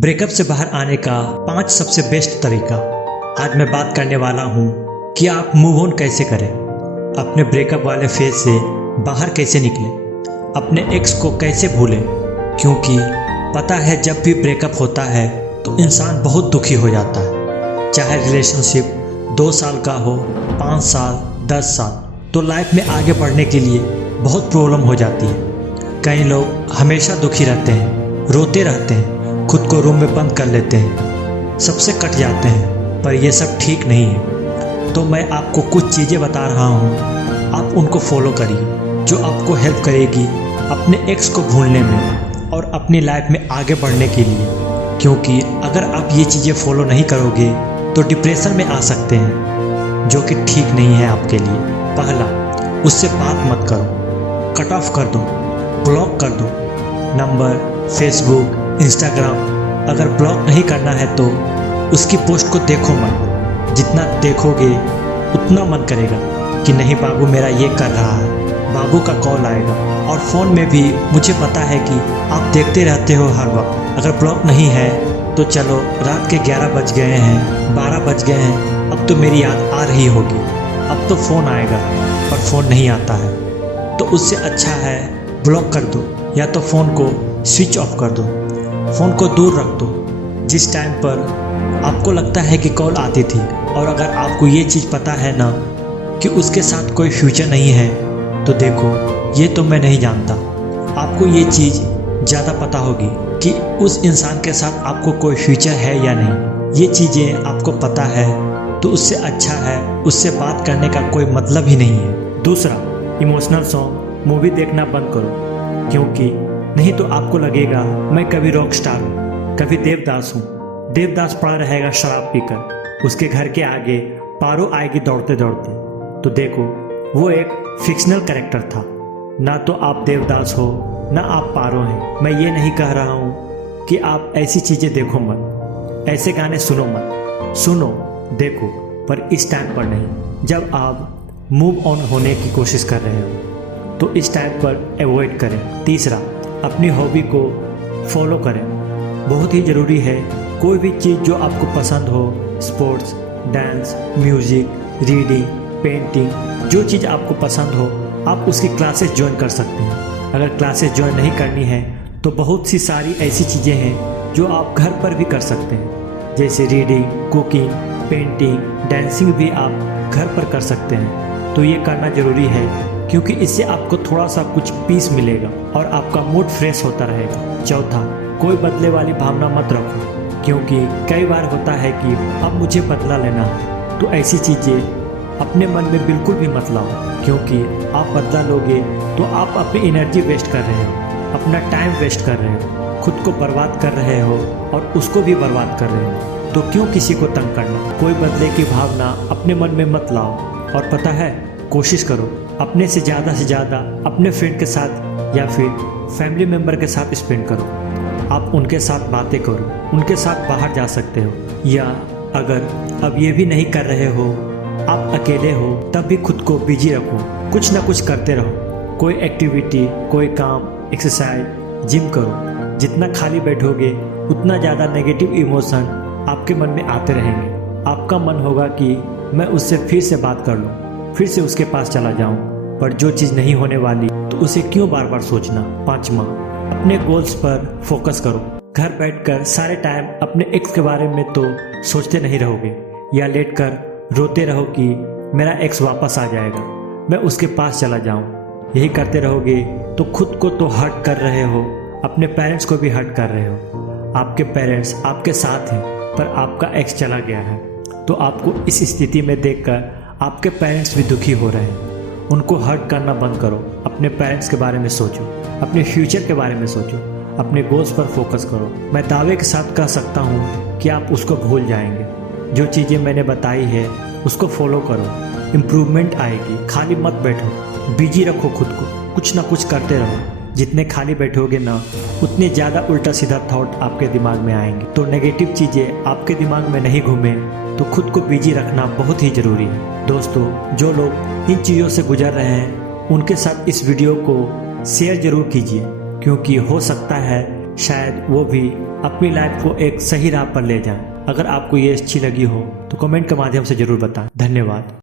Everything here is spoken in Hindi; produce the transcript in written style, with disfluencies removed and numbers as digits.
ब्रेकअप से बाहर आने का 5 सबसे बेस्ट तरीका। आज मैं बात करने वाला हूँ कि आप मूव ऑन कैसे करें, अपने ब्रेकअप वाले फेज से बाहर कैसे निकलें, अपने एक्स को कैसे भूलें। क्योंकि पता है जब भी ब्रेकअप होता है तो इंसान बहुत दुखी हो जाता है। चाहे रिलेशनशिप 2 साल का हो, 5 साल, 10 साल, तो लाइफ में आगे बढ़ने के लिए बहुत प्रॉब्लम हो जाती है। कई लोग हमेशा दुखी रहते हैं, रोते रहते हैं, खुद को रूम में बंद कर लेते हैं, सबसे कट जाते हैं, पर यह सब ठीक नहीं है। तो मैं आपको कुछ चीज़ें बता रहा हूँ, आप उनको फॉलो करिए जो आपको हेल्प करेगी अपने एक्स को भूलने में और अपनी लाइफ में आगे बढ़ने के लिए। क्योंकि अगर आप ये चीज़ें फॉलो नहीं करोगे तो डिप्रेशन में आ सकते हैं, जो कि ठीक नहीं है आपके लिए। पहला, उससे बात मत करो, कट ऑफ कर दो, ब्लॉक कर दो। नंबर, फेसबुक, इंस्टाग्राम अगर ब्लॉक नहीं करना है तो उसकी पोस्ट को देखो मत। जितना देखोगे उतना मन करेगा कि नहीं बाबू मेरा ये कर रहा है, बाबू का कॉल आएगा। और फ़ोन में भी मुझे पता है कि आप देखते रहते हो हर वक्त। अगर ब्लॉक नहीं है तो चलो रात के 11 बज गए हैं, 12 बज गए हैं, अब तो मेरी याद आ रही होगी, अब तो फ़ोन आएगा, पर फ़ोन नहीं आता है। तो उससे अच्छा है ब्लॉक कर दो, या तो फ़ोन को स्विच ऑफ कर दो, फ़ोन को दूर रख दो। जिस टाइम पर आपको लगता है कि कॉल आती थी और अगर आपको ये चीज़ पता है ना कि उसके साथ कोई फ्यूचर नहीं है, तो देखो ये तो मैं नहीं जानता, आपको ये चीज़ ज़्यादा पता होगी कि उस इंसान के साथ आपको कोई फ्यूचर है या नहीं। ये चीज़ें आपको पता है तो उससे अच्छा है उससे बात करने का कोई मतलब ही नहीं है। दूसरा, इमोशनल सॉन्ग, मूवी देखना बंद करो। क्योंकि नहीं तो आपको लगेगा मैं कभी रॉक स्टार हूँ, कभी देवदास हूँ। देवदास पड़ा रहेगा शराब पीकर, उसके घर के आगे पारो आएगी दौड़ते दौड़ते। तो देखो वो एक फिक्शनल कैरेक्टर था, ना तो आप देवदास हो ना आप पारो हैं। मैं ये नहीं कह रहा हूँ कि आप ऐसी चीज़ें देखो मत, ऐसे गाने सुनो मत, सुनो देखो, पर इस टाइम पर नहीं जब आप मूव ऑन होने की कोशिश कर रहे हो, तो इस टाइम पर अवॉइड करें। तीसरा, अपनी हॉबी को फॉलो करें। बहुत ही ज़रूरी है कोई भी चीज़ जो आपको पसंद हो, sports, dance, music, reading, painting, जो चीज़ आपको पसंद हो आप उसकी क्लासेस ज्वाइन कर सकते हैं। अगर क्लासेस ज्वाइन नहीं करनी है तो बहुत सी सारी ऐसी चीज़ें हैं जो आप घर पर भी कर सकते हैं, जैसे रीडिंग, कुकिंग, पेंटिंग, डांसिंग भी आप घर पर कर सकते हैं। तो ये करना ज़रूरी है क्योंकि इससे आपको थोड़ा सा कुछ पीस मिलेगा और आपका मूड फ्रेश होता रहेगा। चौथा, कोई बदले वाली भावना मत रखो, क्योंकि कई बार होता है कि अब मुझे बदला लेना है, तो ऐसी चीज़ें अपने मन में बिल्कुल भी मत लाओ। क्योंकि आप बदला लोगे तो आप अपनी एनर्जी वेस्ट कर रहे हो, अपना टाइम वेस्ट कर रहे हो, खुद को बर्बाद कर रहे हो और उसको भी बर्बाद कर रहे हो। तो क्यों किसी को तंग करना। कोई बदले की भावना अपने मन में मत लाओ। और पता है, कोशिश करो अपने से ज़्यादा अपने फ्रेंड के साथ या फिर फैमिली मेम्बर के साथ स्पेंड करो। आप उनके साथ बातें करो, उनके साथ बाहर जा सकते हो। या अगर अब ये भी नहीं कर रहे हो, आप अकेले हो, तब भी खुद को बिजी रखो, कुछ ना कुछ करते रहो। कोई एक्टिविटी, कोई काम, एक्सरसाइज, जिम करो। जितना खाली बैठोगे उतना ज़्यादा नेगेटिव इमोशन आपके मन में आते रहेंगे। आपका मन होगा कि मैं उससे फिर से बात कर लूँ, फिर से उसके पास चला जाऊँ, पर जो चीज़ नहीं होने वाली तो उसे क्यों बार बार सोचना। पाँचवा, अपने गोल्स पर फोकस करो। घर बैठकर सारे टाइम अपने एक्स के बारे में तो सोचते नहीं रहोगे, या लेटकर रोते रहो कि मेरा एक्स वापस आ जाएगा, मैं उसके पास चला जाऊँ। यही करते रहोगे तो खुद को तो हर्ट कर रहे हो, अपने पेरेंट्स को भी हर्ट कर रहे हो। आपके पेरेंट्स आपके साथ हैं पर आपका एक्स चला गया है, तो आपको इस स्थिति में देखकर आपके पेरेंट्स भी दुखी हो रहे हैं। उनको हर्ट करना बंद करो, अपने पेरेंट्स के बारे में सोचो, अपने फ्यूचर के बारे में सोचो, अपने गोल्स पर फोकस करो। मैं दावे के साथ कह सकता हूँ कि आप उसको भूल जाएंगे। जो चीज़ें मैंने बताई है उसको फॉलो करो, इम्प्रूवमेंट आएगी। खाली मत बैठो, बिजी रखो खुद को, कुछ ना कुछ करते रहो। जितने खाली बैठोगे ना उतने ज़्यादा उल्टा सीधा थॉट आपके दिमाग में आएंगे। तो नेगेटिव चीज़ें आपके दिमाग में नहीं घूमे तो खुद को बिजी रखना बहुत ही ज़रूरी है। दोस्तों, जो लोग इन चीज़ों से गुजर रहे हैं उनके साथ इस वीडियो को शेयर ज़रूर कीजिए, क्योंकि हो सकता है शायद वो भी अपनी लाइफ को एक सही राह पर ले जाएं। अगर आपको ये अच्छी लगी हो तो कमेंट के माध्यम से ज़रूर बताएं। धन्यवाद।